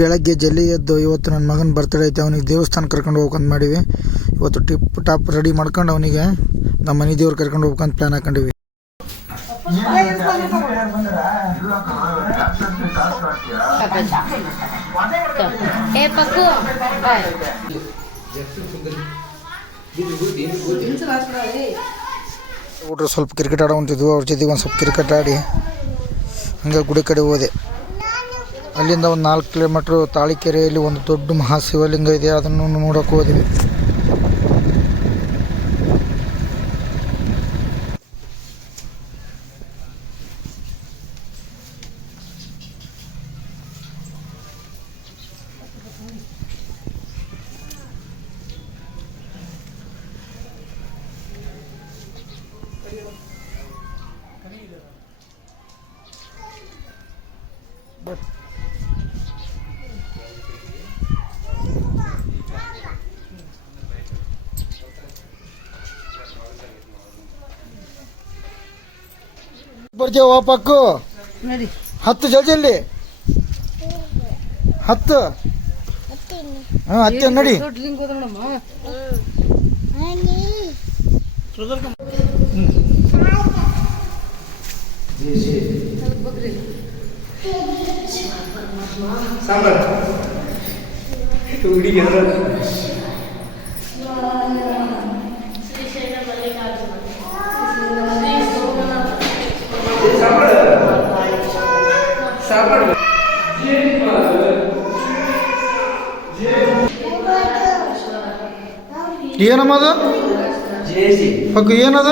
ಬೆಳಗ್ಗೆ ಜಲ್ದಿ ಎದ್ದು ಇವತ್ತು ನನ್ನ ಮಗನ ಬರ್ತ್ಡೇ ಐತೆ, ಅವನಿಗೆ ದೇವಸ್ಥಾನ ಕರ್ಕೊಂಡು ಹೋಗ್ಬೇಕಂತ ಮಾಡೀವಿ. ಇವತ್ತು ಟಿಪ್ ಟಾಪ್ ರೆಡಿ ಮಾಡ್ಕೊಂಡು ಅವನಿಗೆ ನಮ್ಮ ಮನೆ ದೇವ್ರು ಕರ್ಕೊಂಡು ಹೋಗ್ಬೇಕಂತ ಪ್ಲ್ಯಾನ್ ಹಾಕೊಂಡಿವಿ. ಹುಡುಗರು ಸ್ವಲ್ಪ ಕ್ರಿಕೆಟ್ ಆಡೋಂತಿದ್ವು, ಅವ್ರ ಜೊತೆಗೆ ಒಂದು ಸ್ವಲ್ಪ ಕ್ರಿಕೆಟ್ ಆಡಿ ಹಂಗೆ ಗುಡಿ ಕಡೆ ಹೋದೆ. ಅಲ್ಲಿಂದ ಒಂದು 4 ಕಿಲೋಮೀಟ್ರು ತಾಳಿಕೆರೆಯಲ್ಲಿ ಒಂದು ದೊಡ್ಡ ಮಹಾಶಿವಲಿಂಗ ಇದೆ, ಅದನ್ನು ನೋಡೋಕೆ ಹೋದ್ವಿ. ಬರ್ತೀವ ಪಕ್ಕು ಹತ್ತು ಜಲ್ದಿ ಹತ್ತು ಹತ್ತಿ ನಡಿ. ಏನಮ್ಮದ ಪಕ್ಕು ಏನದ?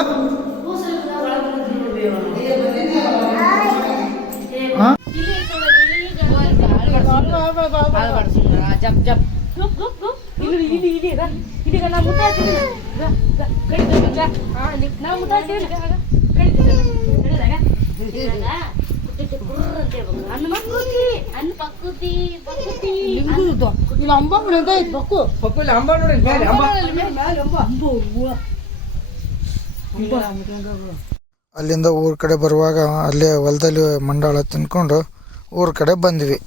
ಅಲ್ಲಿಂದ ಊರ ಕಡೆ ಬರುವಾಗ ಅಲ್ಲೇ ಹೊಲದಲ್ಲಿ ಮಂಡಾಳ ತಿನ್ಕೊಂಡು ಊರ ಕಡೆ ಬಂದ್ವಿ.